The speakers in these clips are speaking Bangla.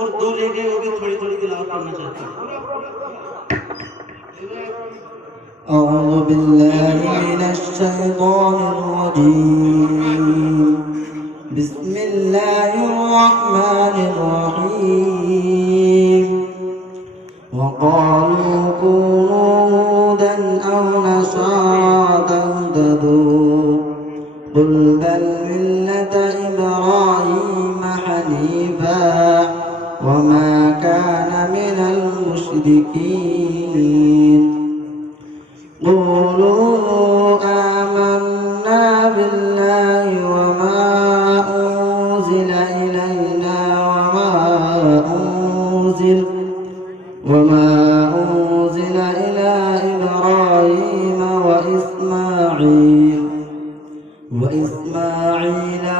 और 2 रह गए, वो भी थोड़ी थोड़ी तिलावत करना चाहता हूँ। أعوذ بالله من الشيطان الرجيم بسم الله الرحمن الرحيم وقالوا كونوا هودا أو نصارى تهتدوا قل بل ملة إبراهيم حنيفا وما كان من المشركين قولوا آمنا بالله وما أنزل إلينا وما أنزل إلى إبراهيم وإسماعيل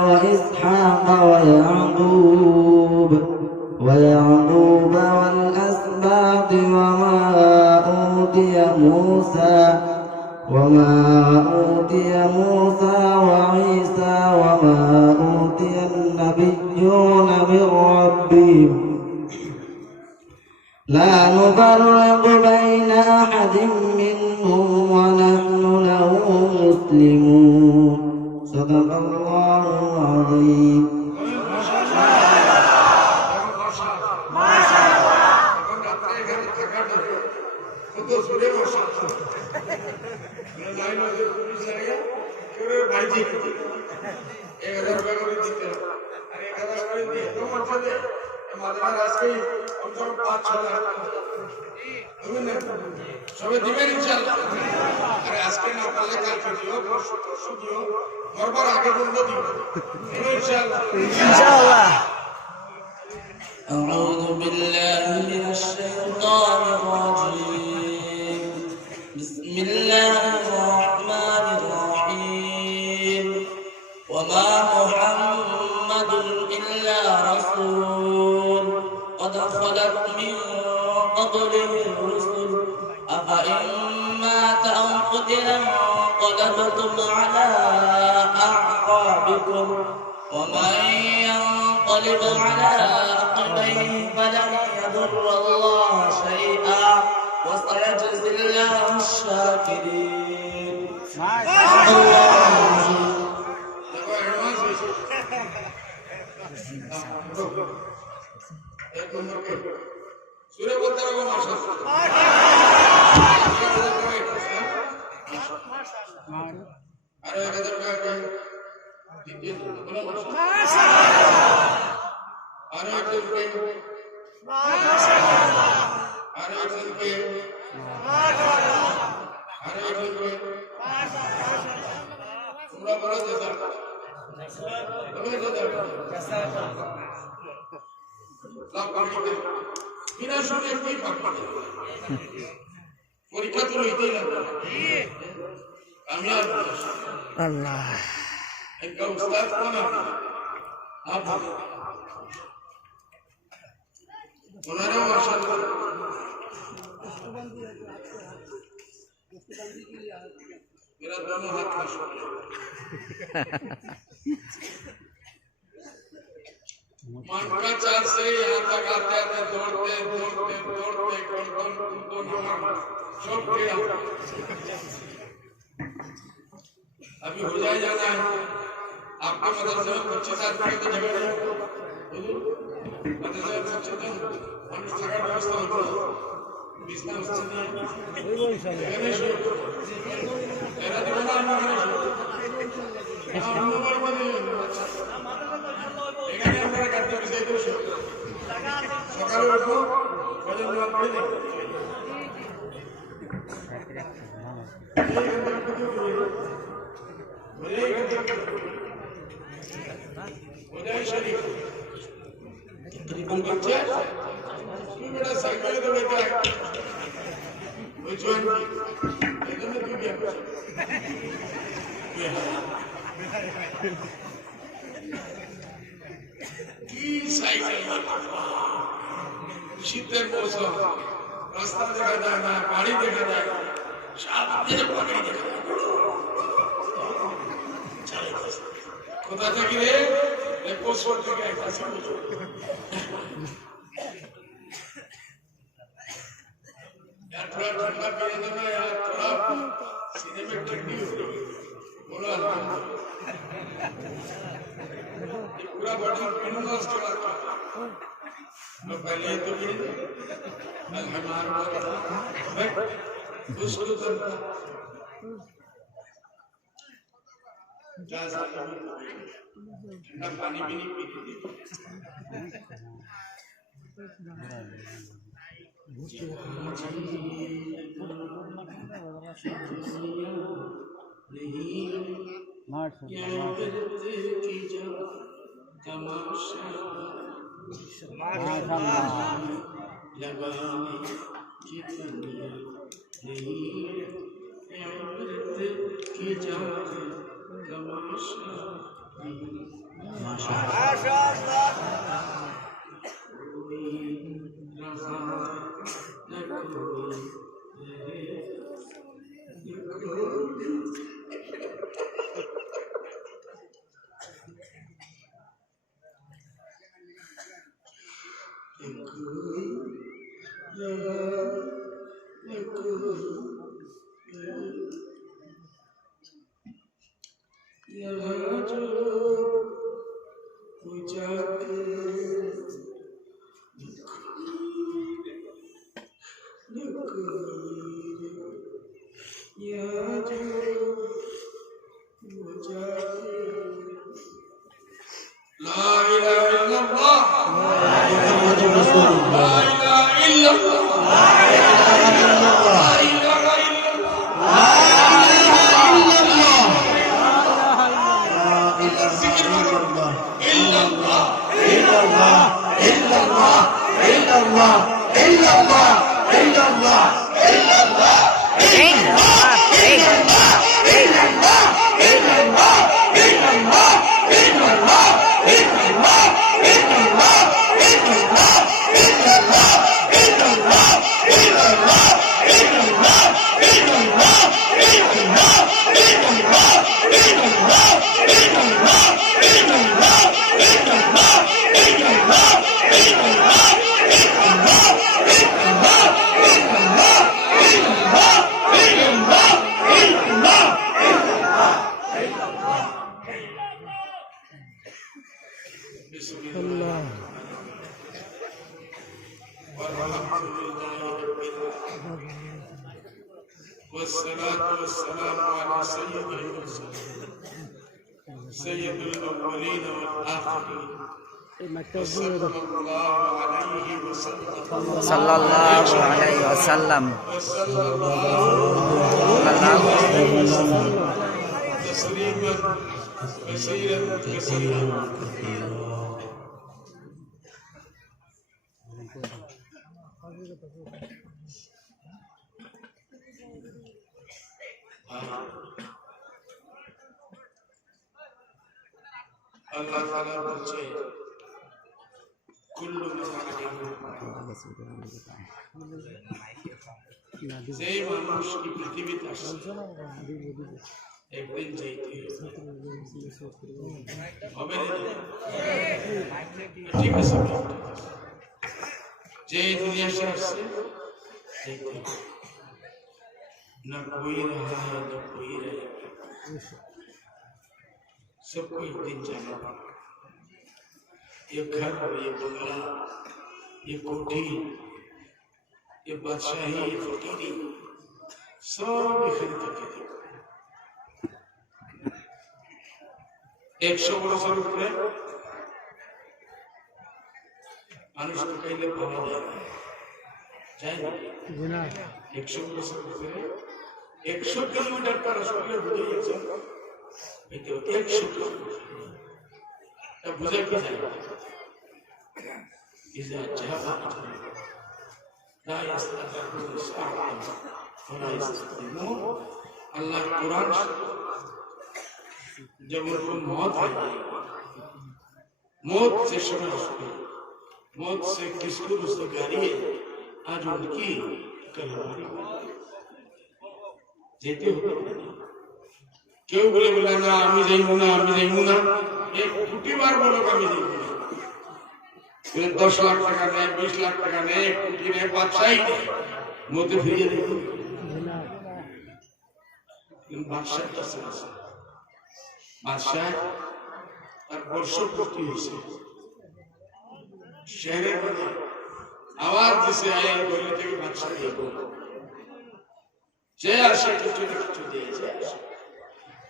وإسحاق ويعقوب والأسباط وما أوتي موسى وعيسى وما أوتي النبيون من ربهم لا نفرق بين أحد منهم ونحن له مسلمون صدق الله العظيم সবে দিবেন ইনশাআল্লাহ। আরে আজকে না পারলে কালকে দিও, পরশু দিও, পরপর আগে বন্ধ দিও ইনশাআল্লাহ ইনশাআল্লাহ। أعوذ بالله من الشيطان الرجيم بسم الله الرحمن الرحيم وما محمد إلا رسول قد خلت من قبله الرسل أفإن مات أو قتل انقلبتم على أعقابكم ومن ينقلب على عقبيه فلن يضر الله شيئا وسيجزي الله الشاكرين. সূরা বলতে হবে মাশাআল্লাহ আরে 1000 টাকা মাশাআল্লাহ আরে 1 মাশাআল্লাহ আরে 1 মাশাআল্লাহ আরে 1 মাশাআল্লাহ তোমরা বলো পরীক্ষা তো লইতেই লাগবে আমি আল্লাহ একটা উস্তাদ কোন আপনি ওনারা মাশাআল্লাহ मेरा दोनों हाथ खुश हो गए मन का चार से यहाँ तक आते आते दौड़ते सब किया अभी हो जाए जाना है आपके मदरसे में 25 आदमी की जगह है मदरसे में 25 हम जगह व्यवस्था होती है बिस्तर उससे नहीं गणेश मेरा दीवाना गणेश हम नंबर बने এখানে আমরা কাটতে বিষয় দোষ সকালে উঠবো ভজন নাম পড়ে দেখো ওদাই শরীফ ত্রিপুন করছে কি বড় সাইকেলে তো বেটা ওই জোয়ান এজন্য তুই বিয়ে করছিস কি সাইকেল শীতের মৌসুম রাস্তা দেখা যায় না বাড়ি দেখা যায় সামনে বাড়ি দেখা যায় কোথা থেকে রে কোসর থেকে একটা पहले तो अलहमार उसको करता ठंडा पानी भी नहीं पीते सल्लल्लाहु अलैहि वसल्लम अल्लाह ताला বলছে कुल्लु যেই মানুষ কি পৃথিবীতে আসছে একদিন যেতে হবে ঠিক আছে যে দুনিয়া से আসছে ना कोई रहा है ना कोई रहेगा सबको एक दिन जाना पड़ा ये घर ये बंगला ये कोठी ये बादशाही ये फकीरी सब बिखर करके देखो 100 বছর উপরে মানুষ তো কইলে পাওয়া যায় না 100 বছর উপরে 100 কিলোমিটার पर আসলে বুঝে যাচ্ছে এই তো 100 কিলোমিটার তা বুঝে কি যায় إذا جاء لا يستغفرون ساعة ولا يستقدمون अल्लाह कुरान जब उनको मौत आई मौत से शुरू मौत से किसको रुस्तगारी है आज उनकी कलवारी जेते हो क्यों बोले बोला ना आमी जाइमु ना एक फुटी बार बोलो आमी जाइमु ना 10 लाख টাকা নেয় 20 লাখ টাকা নেয় কোটি নেয় বাদশাহী মধ্যে ফিরিয়ে দেয় কিন্তু বাদশাহ কাছে আছে বাদশাহ তার বর্ষপূর্তি হয়েছে শহরের মধ্যে আওয়াজ দিছে আয় গলি থেকে বাদশাহ দিয়ে বলো যে আসে কিছু না কিছু দিয়েছে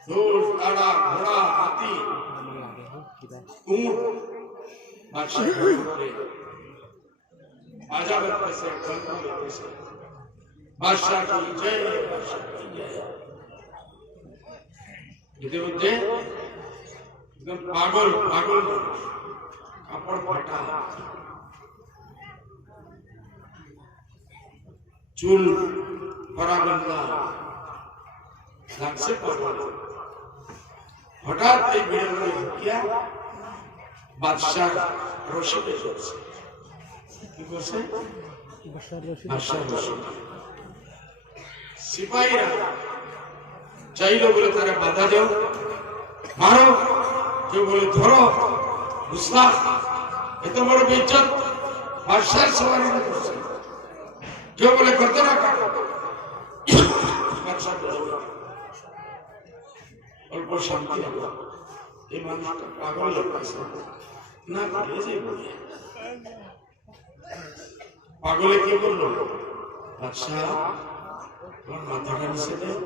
দৌড় কাড়া ঘোড়া হাতি উট বাদশাহ বাজা করতেছে গল্প করতেছে বাদশাহ কি জয় বাদশাহ কি জয় ইতিমধ্যে একদম পাগল পাগল কাপড় ফাটা চুল পরাগন্ধা লাগছে পাগল হঠাৎ এই ভিড়ের মধ্যে ঢুকিয়া বাদশাহ রশিদে চলছে কি করছে বাদশাহ রশিদ সিপাহীরা চাইল বলে তারা বাধা দাও মারো কেউ বলে ধরো গুস্তাখ এত বড় বেইজ্জত বাদশাহ সবাই করছে কেউ বলে করতে না বাদশাহ অল্প শান্তি হলো এই মানুষটা পাগল লাগতেছে না করে যে বলে পাগলে কি করলো বাদশাহ আমার মাথাটা নিচে দেয়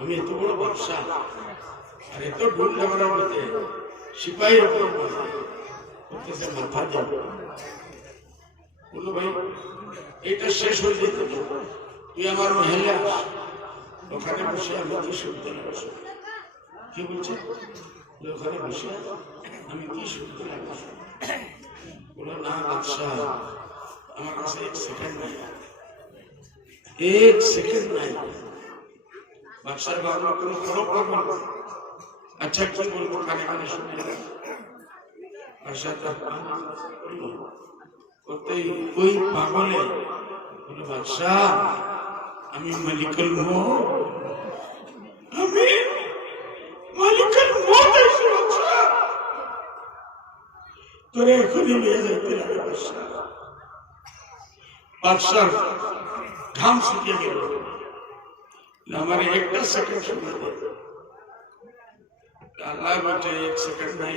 আমি এত বড় ব্যবসা আর এত ঢুল লেবারের মধ্যে সিপাহীর উপর করতেছে মাথা যাব বললো ভাই এইটা শেষ হয়ে যেত তুই আমার মহলে আস ওখানে বসে আমি কি শুনতে লাগছ কি বলছে ওখানে বসে আমি কি শুনতে লাগছ বললো না বাদশাহ আমার কাছে এক সেকেন্ড নাই এক সেকেন্ড নাই বাদশার বাবা কোনো কোনো প্রবলেম আচ্ছা কি বলবো কানে কানে শুনে বাদশা তার করতেই ওই পাগলে বলে বাদশাহ আমি মালিকুল মউত আমি মালিকুল মউত এসে বাদশাহ তোরে এখনই নিয়ে যাইতে লাগে বাদশাহ বাদশাহ ঘাম শুকিয়ে গেল আমার একটা সেকেন্ড সময় দে আল্লাহ বলছে এক সেকেন্ড নাই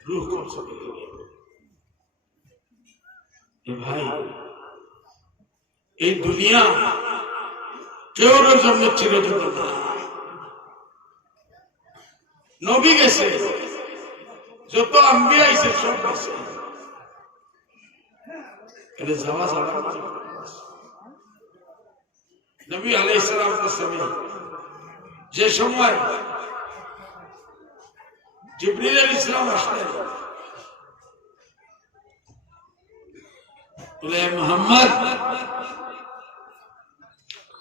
রুহ কম শুকিয়ে গেল ভাই এই দুনিয়া কেউ জন্য চিরদিন না নবী গেছে যত আম্বিয়া আইছে সব গেছে এটা যাওয়া যাওয়া নবী আলাইহিস সালাম যে সময় জিবরিল আলাইহিস সালাম আসলেন বলে মুহাম্মদ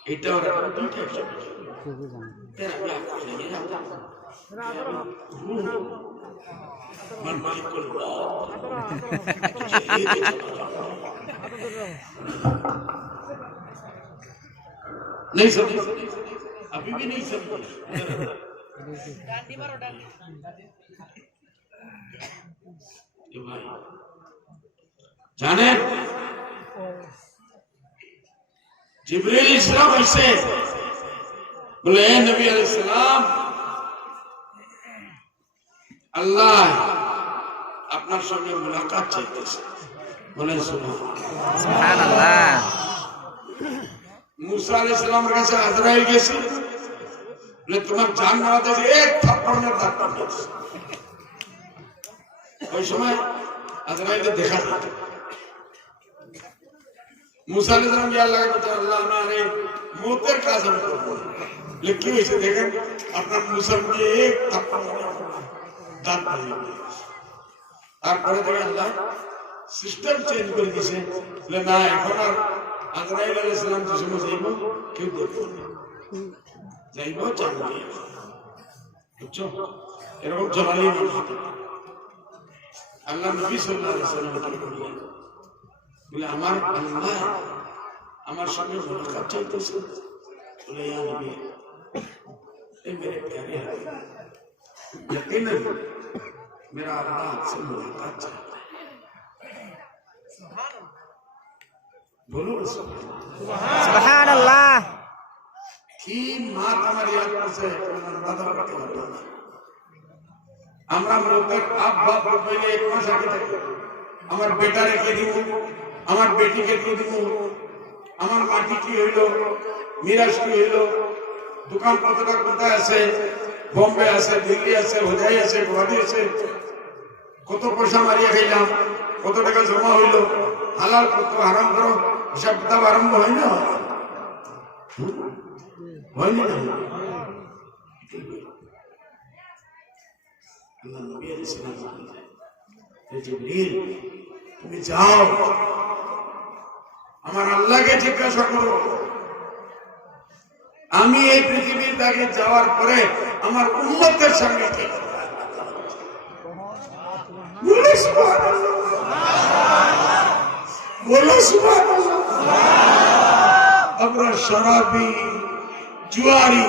এটা ওরা দুইটা नहीं समझे अभी भी नहीं समझे जाने जिब्रील इस्लाम ऐसे बोले नबी अलैहिस्सलाम अल्लाह আপনার সঙ্গে মুলাকাত চাইতেছে বলেন সুবহানাল্লাহ मूसा আলাইহিস সালামের কাছে আজরাইল গেছে বলে তোমার জান নেওয়া থেকে এক থাপ্পড় মেরে দাঁত কাটছে ওই সময় আজরাইলকে দেখা যায় मूसा আলাইহিস সালাম কি আল্লাহকে বলতে আল্লাহ না রে মওতের কাজ আমি করব লেকিন এসে দেখেন আপনার मूसा কে এক থাপ্পড় মেরে দাঁত ভেঙে তারপরে থেকে আল্লাহ সিস্টেম চেঞ্জ করে দিয়েছে বলে না এখন আর আজরাইল আলাইহিস সালাম যে সময় যাইব কেউ দেখবে না যাইব চাকরি বুঝছো এরকম জলালি মানুষ আল্লাহ নবী সাল্লাল্লাহু আলাইহি ওয়াসাল্লাম বললেন বলে আমার আল্লাহ আমার সঙ্গে মুলাকাত চাইতেছে বলে ইয়া নবী এ মেরে প্যারে यकीनन मेरा अल्लाह से मुलाकात चाहता है बोलो सुभान अल्लाह की मां हमारी याद से दादा करते हो আমরা লোকের আপ বাপ হইলে 1 মাস আগে থাকি আমার বেটা রেখে দিব, আমার বেটিকে রেখে দিব, আমার মাটি কি হইল, মিরাজ কি হইল, দোকান কতটা কোথায় আছে, বম্বে আছে, দিল্লি আছে, হোজাই আছে, গুয়াহাটি আছে, কত পয়সা মারিয়া খাইলাম, কত টাকা জমা হইল, হালাল কত হারাম করো, হিসাব কিতাব আরম্ভ হয় না, হয়নি না? আল্লাহ নবী আলাইহিস সালাম জিবরিল তুমি যাও আমার আল্লাহকে জিজ্ঞাসা করো, আমি এই পৃথিবীর দাগে যাওয়ার পরে আমার উম্মতের সঙ্গে কি বলো সুবহানাল্লাহ, বলো সুবহানাল্লাহ। আমরা শরাবি, জুয়ারি,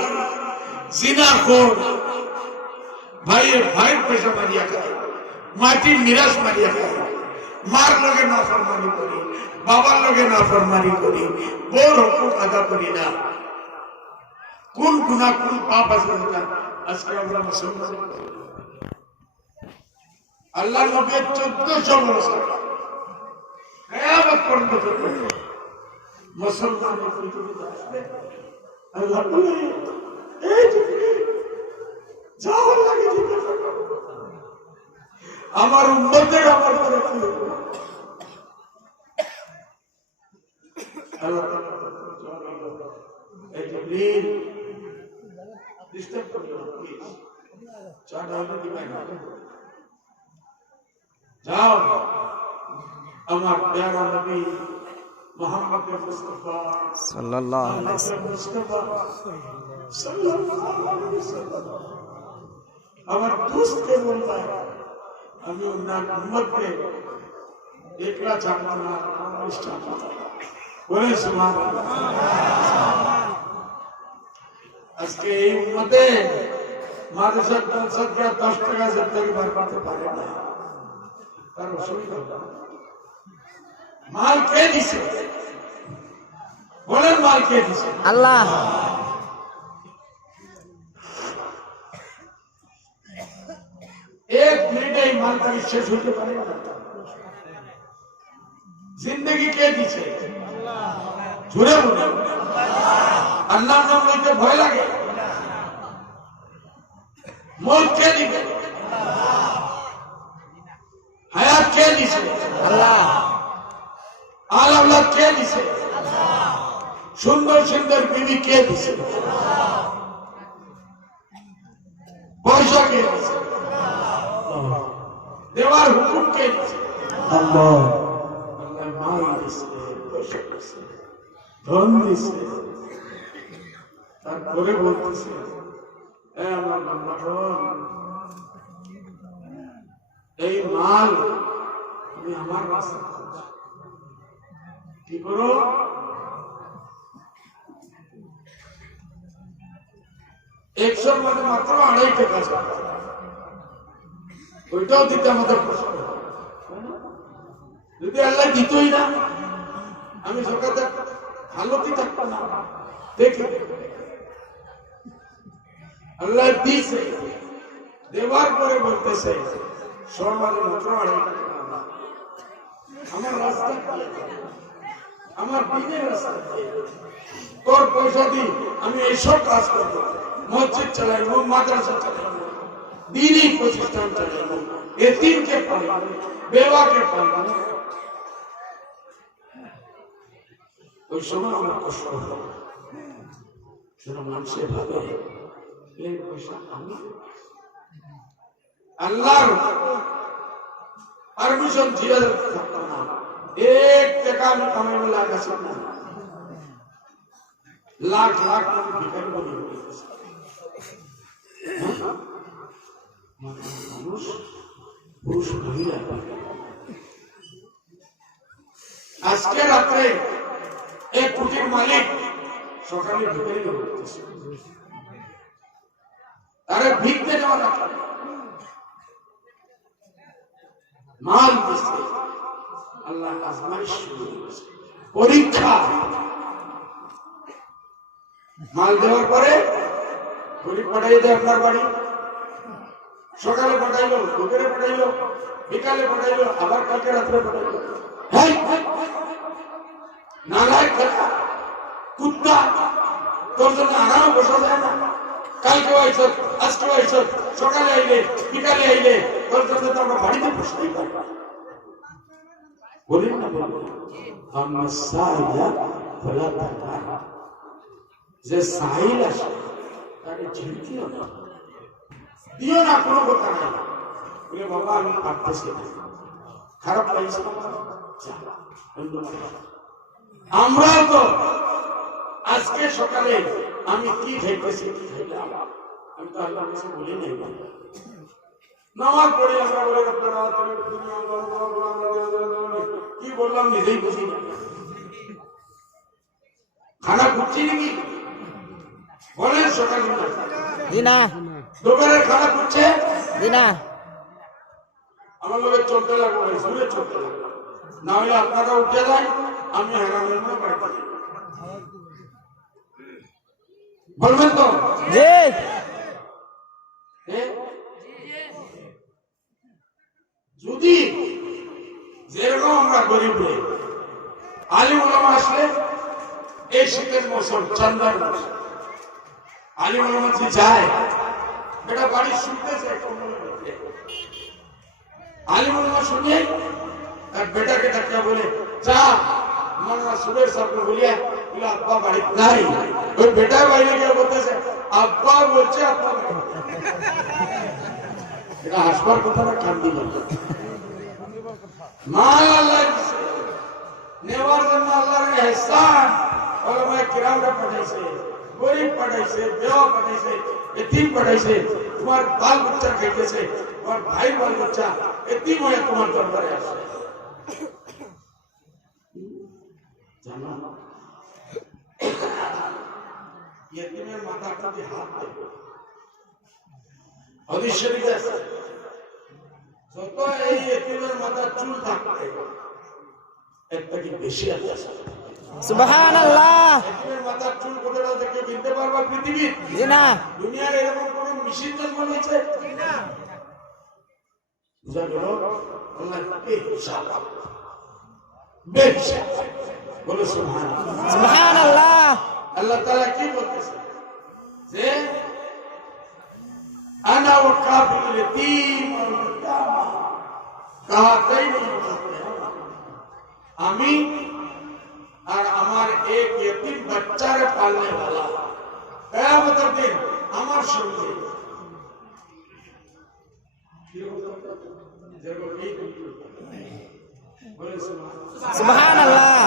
জিনাখোর, ভাইয়ের ভাইয়ের পয়সা মারিয়া খায়, মাটির মিরাজ মারিয়া খায়, মার লগে নাফরমানি করি, বাবার লগে নাফরমানি করি, বড় হুকুম আদা করি না, কোন গুনাহ কোন পাপ আছে না। আজকে আমরা মুসলমান, আল্লাহ নবী 1400 বছর কিয়ামত পর্যন্ত মুসলমানের পৃথিবীতে আসবে। আল্লাহ বলে এই যাও লাগে জিজ্ঞাসা করো আমার উম্মতের আমার করে কি আল্লাহ এই জিবরিল ডিস্টার্ব করো প্লিজ, চাটা হলে দিবেন না, যাও আমার প্যারা নবী মুহাম্মদ মুস্তাফা সাল্লাল্লাহু আলাইহি ওয়াসাল্লাম আমার দোস্তকে বলবা আমি ওনার উম্মতকে একলা ছাড়বো না, বলে সুবহানাল্লাহ। আজকে এই উম্মতে মাদ্রাসার জলসাকে 10 টাকা জিন্দেগি বার করতে পারে না, তার অসুবিধা। মাল কে দিছে বলেন, মাল কে দিছে? আল্লাহ। एक मिनट এই মালটাকে শেষ হতে পারে না। জিন্দেগি কে দিছে? জোরে বলুন, আল্লাহর নাম লইতে ভয় লাগে? মৌত কে দিবে? হায়াত কে দিছে? আল্লাহ। আল আওলাদ কে দিছে? সুন্দর সুন্দর বিবি কে দিছে? পয়সা কে দিছে? দেওয়ার হুকুম কে দিছে? আল্লাহ। আল্লাহ মাল দিছে, পয়সা দিছে, ধন দিছে, তারপরে বলতেছে আমার বান্দাগণ এই মাল তুমি আমার রাস্তা কি করো? একশোর মধ্যে মাত্র 2.5 টাকা, ওইটাও দিতে আমাদের কষ্ট। যদি আল্লাহ দিতই না, আমি সরকার হালতই থাকতো না। দেখি আল্লাহ দিছে, দেওয়ার পরে বলতেছে সমাজে মাত্র 2.5 টাকা আমার রাস্তা, আমার দিনের রাস্তা, তোর পয়সা দি আমি এইসব কাজ করবো, মসজিদ চালাইবো, মাদ্রাসা চালাইবো, দিনই প্রতিষ্ঠান চালাইবো, এতিমকে পালবো, বেওয়াকে পালবো। ওই সময় আমার কষ্ট হলো, সেটা মানুষে ভাবে এই পয়সা আমি আল্লাহর পারমিশন দিয়ে থাকতাম না, 1 টাকা আমি কামাইবো লাগাছি না, লাখ লাখ ভিখারি বলে মানুষ, পুরুষ মহিলা। আজকে রাত্রে 1 কোটির মালিক সকালে ভিখারি বলতেছে, তারা ভিক্ষে দেওয়া রাখা মাল দিচ্ছে। আল্লাহ আজমাইশ শুরু করেছে, পরীক্ষা। মাল দেওয়ার পরে গরিব পাঠাই দেয় আপনার বাড়ি, সকালে পাঠাইলো, দুপুরে পাঠাইলো, বিকালে পাঠাইলো, আবার কালকে রাত্রে পাঠাইলো। হ্যাঁ, নালায় খেলা কুত্তা, তোর জন্য আরামও বসা যায় না। কালকে আইস, আজকে আইস, সকালে আইলে, বিকালে আইলে, তোর জন্য তো আমরা বাড়িতে বসতেই পারি। বলেন না বলবো, আমার সাইলা ফলা থাকা, যে সাইল আসে তাকে ঝিলকিও না, দিও না, কোনো কথা নাই। বলে বাবা আমি পারতেছি না, খারাপ লাগছে, আমরাও তো আজকে সকালে আমি কি খাইতেছি, কি খাইলাম, আমি তো আল্লাহর কাছে বলি নাই। নামাজ পড়ে আমরা বলে কি বললাম নিজেই বুঝি না। খানা খুঁজছি নাকি বলেন? সকাল জি না, দুপুরের খানা খুঁজছে জি না। আমার লোকের চলতে লাগবো, সুরে চলতে লাগবো, না হলে আপনারা উঠে যান, আমি হারামের মধ্যে বাড়ি বলবেন তো? জি। যদি যেরকম আমরা গরিব হই, আলিম ওলামা আসলে এই শীতের মৌসুম, চান্দার মৌসুম, আলিম ওলামা যে যায়, এটা বাড়ি শুনতেছে, আলিম ওলামা শুনে তার বেটাকে ডাকা বলে, যা মানা সুরের সামনে বলিয়া বলে আব্বা বাড়ি নাই। ওই বেটা বাইরে গিয়ে বলতেছে আব্বা বলছে আব্বা, এটা হাসবার কথা না, কান্দি বলতে। মাল আল্লাহ নেওয়ার জন্য আল্লাহর ইহসান ওলামায়ে কিরামরা পাঠাইছে, গরিব পাঠাইছে, বেওয়া পাঠাইছে, এতিম পাঠাইছে। তোমার বাল বাচ্চা খাইতেছে, তোমার ভাই বাল বাচ্চা এতিম হয়ে তোমার দরবারে আসে। জানো এতিমের মাথার প্রতি হাত দেবে, হাদিস শরীফে আছে যত এই এতিমের মাথার চুল থাকবে একটা কি বেশি আছে? সুবহানাল্লাহ। এতিমের মাথার চুল কতটা দেখে কিনতে পারবা পৃথিবীর? জি না। দুনিয়ার এরকম কোন মেশিন জন্ম নিয়েছে? বুঝা গেল? আল্লাহ বেহিসাব, বেহিসাব বলে সুবহানাল্লাহ, সুবহানাল্লাহ। আল্লাহ তাআলা কি বলতেছে যে আনা ওয়া কাফিলুল ইয়াতীম ওয়াল ইয়াতামা কাহাতাইন, আমি আর আমার এক ইয়তীম বাচ্চারে পালনে वाला কিয়ামতের দিন আমার সঙ্গে। সুবহানাল্লাহ।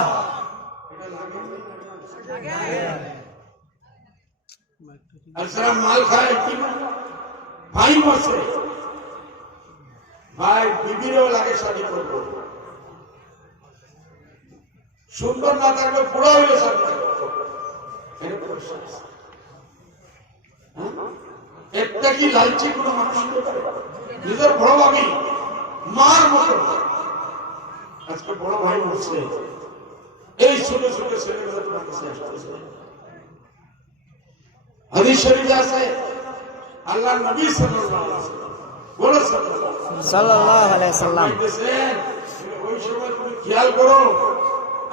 আচ্ছা মাল খায় কি ভাই বসে, ভাই বিবিরও লাগে শাদী করবো, সুন্দর না থাকলে বুড়া হইলে শাদী করবো। একটা কি লালচি কোন মানুষ নিজের বড় ভাবি মার মতো, আজকে বড় ভাই বসছে, এই ছোট ছোট ছেলেগুলো তোমার কাছে আসতেছে। হাদিস শরীফে আছে আল্লাহ নবী সাল্লাল্লাহু আলাইহি ওয়াসাল্লাম বলেছেন, সাল্লাল্লাহু আলাইহি সাল্লাম, ওই সময় তুমি খেয়াল করো,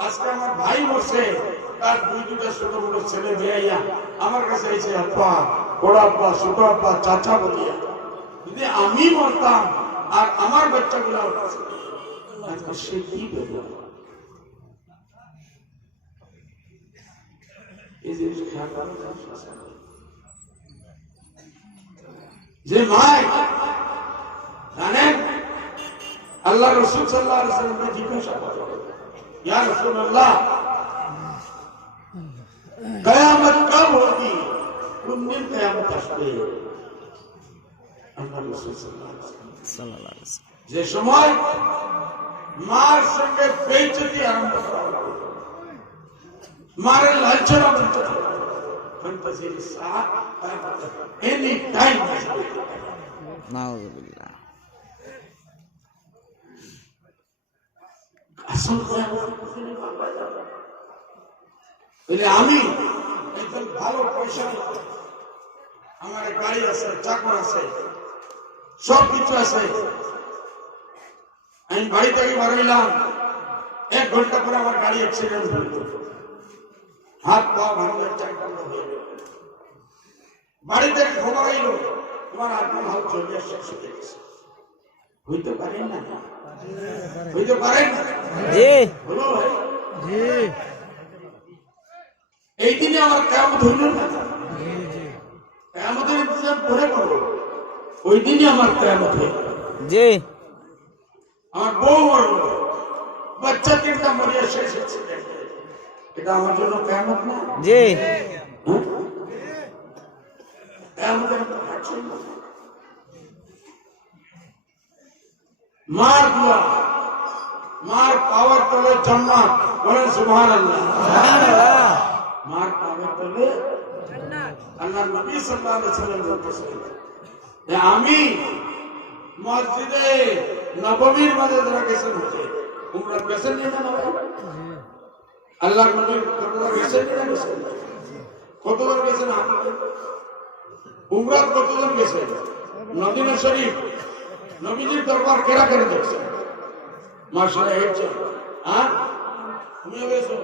আজকে আমার ভাই বসে, তার দুইটা ছোট বড় ছেলে মেয়ে আমার কাছে এসে আব্বা, বড় আব্বা, ছোট আব্বা, চাচা বলিয়া, যদি আমি মরতাম আর আমার বাচ্চাগুলা সে কি বলবো? এই জিনিস খেয়াল করা যে মায় জানেন, আল্লাহ রাসূল সাল্লাল্লাহু আলাইহি ওয়াসাল্লাম জিজ্ঞাসা করেন, ইয়া রাসূলুল্লাহ কিয়ামত কব होगी, কোন দিন কিয়ামত আসবে? আল্লাহ রাসূল সাল্লাল্লাহু আলাইহি ওয়াসাল্লাম যে সময় মার সঙ্গে বেইজ্জতি আরম্ভ করা হবে, মারের লাঞ্ছনা করতে হবে, ফন্তজির সাআ এনি টাইম আসবে। নাউযুবিল্লাহ। আসল আমি একজন ভালো পয়সা, আমার গাড়ি আছে, চাকর আছে, সব কিছু আছে। আমি বাড়ি থেকে বাড়াইলাম, 1 ঘন্টা পরে আমার গাড়ি অ্যাক্সিডেন্ট হইল, হাত পা ভাঙলে 4 টুকরো হয়ে গেল। বাড়ি থেকে খবর আইল তোমার আপনার হাত চলে শেষ হয়ে গেছে। হইতে পারেন না, হইতে পারেন না। জি বলো ভাই, এই দিনে আমার কিয়ামত হইল না। কিয়ামতের ইন্তজার পরে করো, ওই দিনই আমার কিয়ামত হইল। জি আমার বউ মরল, বাচ্চা 3টা মরিয়া শেষ হচ্ছে, এটা আমার জন্য কিয়ামত না? জি কিয়ামতের তো হাঁটছেই না। মার দোয়া, মার পাওয়ার তলে জান্নাত, বলেন সুবহানাল্লাহ। সুবহানাল্লাহ। মার পাওয়ার তলে আল্লাহ নবী সাল্লাল্লাহু আলাইহি ওয়াসাল্লাম বলতেছেন যে আমি মসজিদে নববীর মাঝে যারা গেছেন হচ্ছে উমরা গেছেন না ভাই? আল্লাহ নবীর কতবার গেছেন না গেছেন? কতবার গেছেন? উমরা কতজন গেছেন? মদিনা শরীফ নবীজির দরবার কেরা করে দেখছেন? মাশাআল্লাহ হচ্ছে। আর তুমিও গেছো?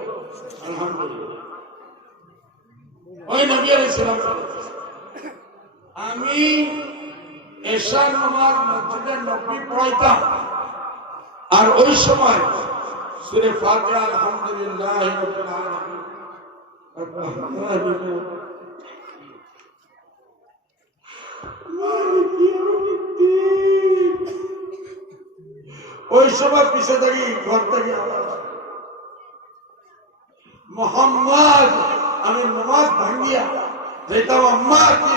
আলহামদুলিল্লাহ। ওই নবী আলাইহিস সালাম আমি এশার নামাজ মসজিদে নববী পড়াইতাম, আর ওই সময় সূরা ফাতিহা আলহামদুলিল্লাহি রাব্বিল আলামিন আর-রাহমানির মালিকি ইয়াউমিদ্দিন, ওই সময় পিছে থাকি ঘর থেকে আওয়াজ মোহাম্মদ, আমি নামাজ ভাঙ্গিয়া যেতাম আম্মা কি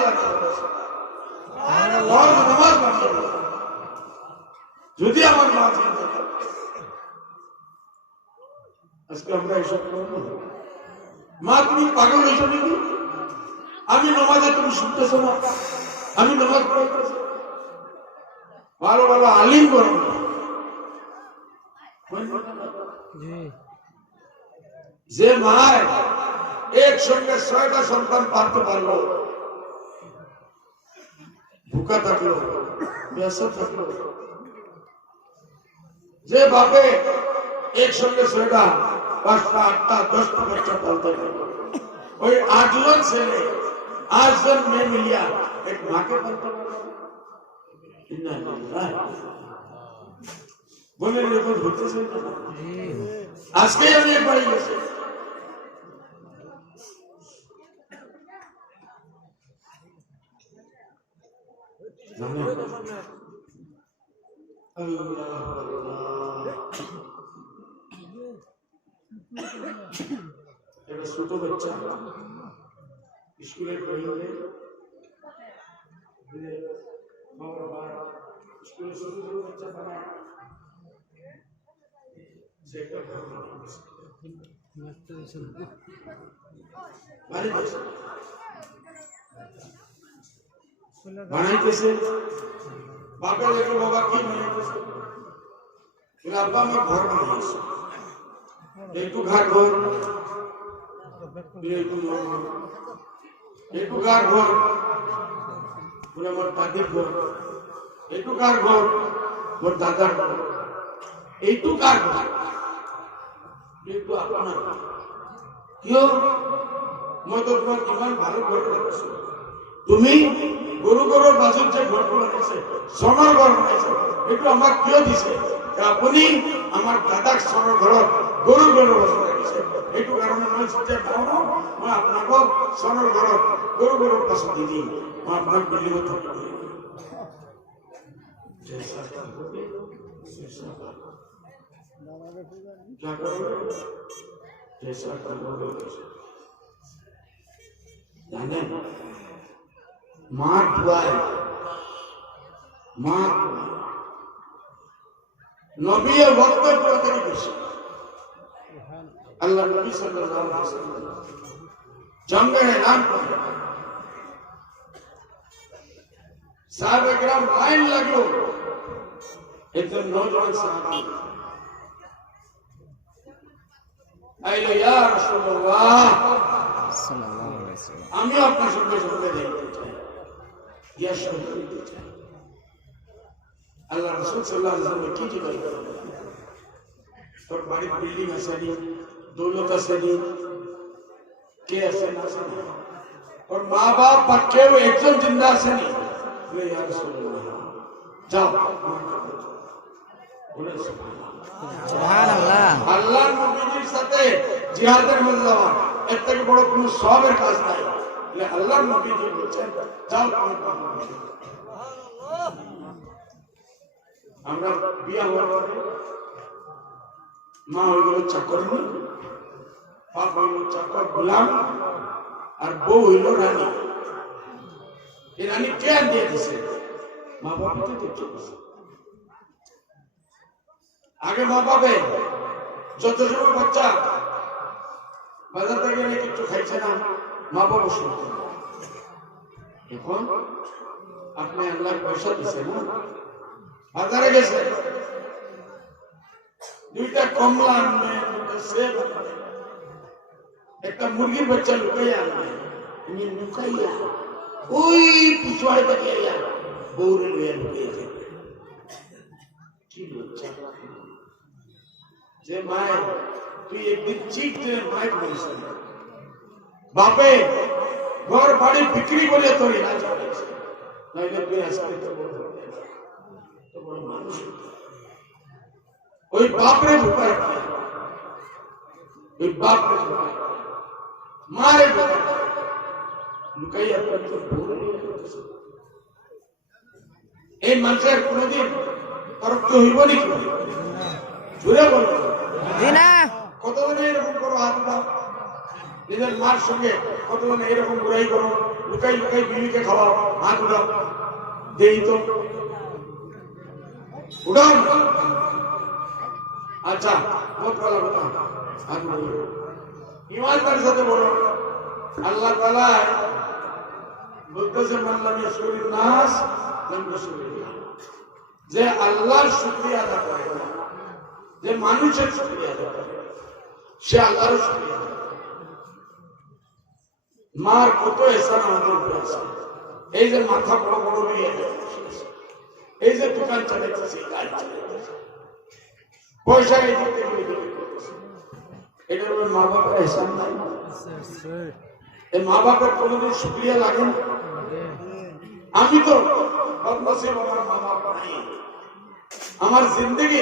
নামাজ ভাঙ্গিয়া যদি আমার মা চিন্তা করে। আজকে আমরা এসব করবো, মা তুমি পাগল হয়েছ নাকি? আমি নামাজে তুমি শুনতেছো না, আমি নামাজ পড়াইতেছি। ভালো ভালো আলিম করো না, যে মায় একসঙ্গে 6টা সন্তান পালতে পারলো, ভুকা থাকলো, ব্যস্ত থাকলো, যে বাপে একসঙ্গে 6টা 5টা 8টা 10টা বাচ্চা পালতে পারলো, ওই 8 জন ছেলে 8 জন মেয়ে মিলিয়া এক মাকে পালতে পারলো। বলে এরকম হতেছে না? আজকে আমি বাড়ি গেছি, ছোট বাচ্চা স্কুলের বই হলে স্কুলের ছোট ছোট বাচ্চা তারা বানাইতেছে, বাবা দেখো বাবা কি বানাইতেছে, আব্বা আমার ঘর বানিয়েছে, একটু ঘর ঘর, একটু ঘর ঘর, আমার দাদির ঘর, একটু ঘর ঘর, ওর দাদার ঘর, এইটু ঘর ঘর, একটু আপনার কেউ মতো তোমার ইমান ভালো ঘর বানাইছো, তুমি গরু গরুর বাজুর যে ঘর বানাইছে, সোনার ঘর বানাইছে, একটু আমার কেউ দিছে, আপনি আমার দাদার সোনার ঘর গরু গরু বানাইছে, এইটু কারণে যে আপনাকে সোনার ঘর গরু গরুর পাশে দিদি আপনার বিল্ডিং জানেন মার দোয়ায়, মা নবী এর ভক্তের দোয়া বেশি। আল্লাহ নবী সাল্লাল্লাহু আলাইহি ওয়াসাল্লাম জঙ্গে এলান করে সাহাবে کرام লাইন লাগলো, একজন নওজওয়ান সাহাবী আইলো, ইয়া রাসূলুল্লাহ সাল্লাল্লাহু আলাইহি ওয়াসাল্লাম, আমি আপনার সঙ্গে সঙ্গে দেখতে চাই, ইয়া শুনতে চাই। আল্লাহ রাসূল সাল্লাল্লাহু আলাইহি ওয়াসাল্লাম কি জিজ্ঞাসা করলেন? তোর বাড়ির বিল্ডিং আছে নি, দৌলত আছে নি, কে আছে না আছে নি, ওর মা বাপ বা কেউ একজন জিন্দা আছে নি? বলে ইয়া রাসূলুল্লাহ, যাও বলে সুবহানাল্লাহ। আল্লাহর নবীর সাথে জিহাদের মধ্যে যাওয়া এর থেকে বড় কোনো সওয়াবের কাজ নাই। বলে আল্লাহর নবী বলছেন যাও। আমরা বিয়া হওয়ার পরে মা হইল চাকর, বাপ হইল চাকর গোলাম, আর বউ হইল রানী। এই রানী কে দিয়ে দিছে? মা বাপকে দেখতে দিছে। আগে মা বাপে যত সময় বাচ্চা বাজার থেকে এনে কিছু খাইছে না, মা বাবা শুনতে। এখন আপনি আল্লাহ পয়সা দিছে না, বাজারে গেছে, দুইটা কমলা আনবে, দুইটা সেব আনবে, একটা মুরগির বাচ্চা লুকাইয়া আনবে, তুমি লুকাইয়া ওই পিছুয়ায় তাকিয়া বউরে লইয়া লুকাইয়া যাবে। কি লজ্জা! যে মায়ের তুই একদিন ঠিক মায়ের বলিস বাপে ঘর বাড়ি বিক্রি করে তোর ইলাজ করেছে, নইলে তুই আজকে তো বড় মানুষ। ওই বাপরে ঢুকায়, ওই বাপরে ঢুকায়, মারে ঢুকায়, লুকাইয়া এই মানুষের কোনদিন তরক্কি হইব নাকি? জুড়ে বলবো কতজনে এরকম করো, হাত উঠাও। নিজের মার সঙ্গে কতজনে এরকম ঘুরাই করো, লুকাই লুকাই বিবিকে খাওয়াও, হাত উঠাও দেই তো, উঠাও। আচ্ছা বহুত ভালো কথা, হাত উঠাও। ইমানদারের সাথে বলো, আল্লাহ তাআলা বলতেছে মাল্লামে শরীর নাস যে আল্লাহর শুকরিয়া আদায় করে না, যে মানুষের শুকরিয়া আদায় করে সে আল্লাহর শুকরিয়া আদায় করে। মার কত এহসান আমাদের উপরে আছে। এই যে মাথা বড় বড় নিয়ে এই যে দোকান চালাইতেছে, গাড়ি চালাইতেছে, পয়সা এই দিক থেকে ওই দিকে করতেছে, এটার উপরে মা বাবার এহসান নাই? এই মা বাবার কোনোদিন শুকরিয়া লাগে না? আমি তো বদনসিব, আমার মা বাপ নাই, আমার জিন্দগি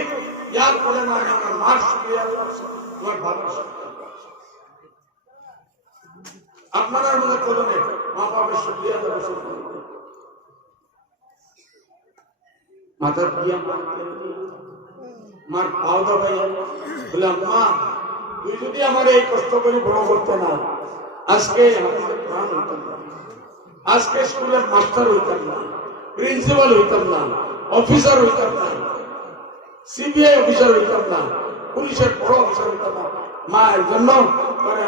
ইয়াদ করে না, আমার মার শুকরিয়া করছে, তোমার বাবার শুকরিয়া করছে। আপনারা মনে করেন মা বাবার শুকরিয়া দেওয়া শুরু করুন, মাথার দিয়া মার পাও দাবাইয়া বললাম, মা তুই যদি আমার এই কষ্ট করে বড় করতে না, আজকে আমাদের প্রাণ হইতাম না, আজকে স্কুলের মাস্টার হইতাম না, প্রিন্সিপাল হইতাম না, অফিসার হইতাম না, সিবিআই অফিসার হইতাম না, পুলিশের বড় অফিসার হইতাম না। মা এর জন্য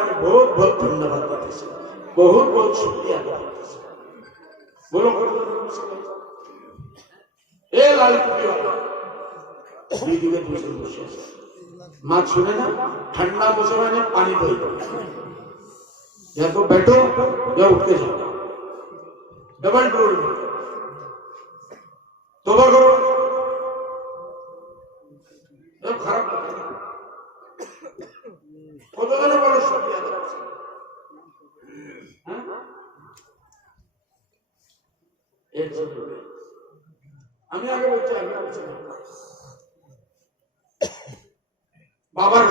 আমি বহুত বহুত ধন্যবাদ পাঠাচ্ছি, বহুত বহুত শুক্রিয়া পাঠাচ্ছি। বলো এ লাল টুপিওয়ালা দুই দিকে দুজন বসে আছে, মা শুনে না, ঠান্ডা বসে মানে পানি বই, या तो बैठो या उठ के जाओ, डबल डोर तोबा करो, जब खराब কত জন বড় শুকরিয়া আছে। আমি আগে বলছি বাবার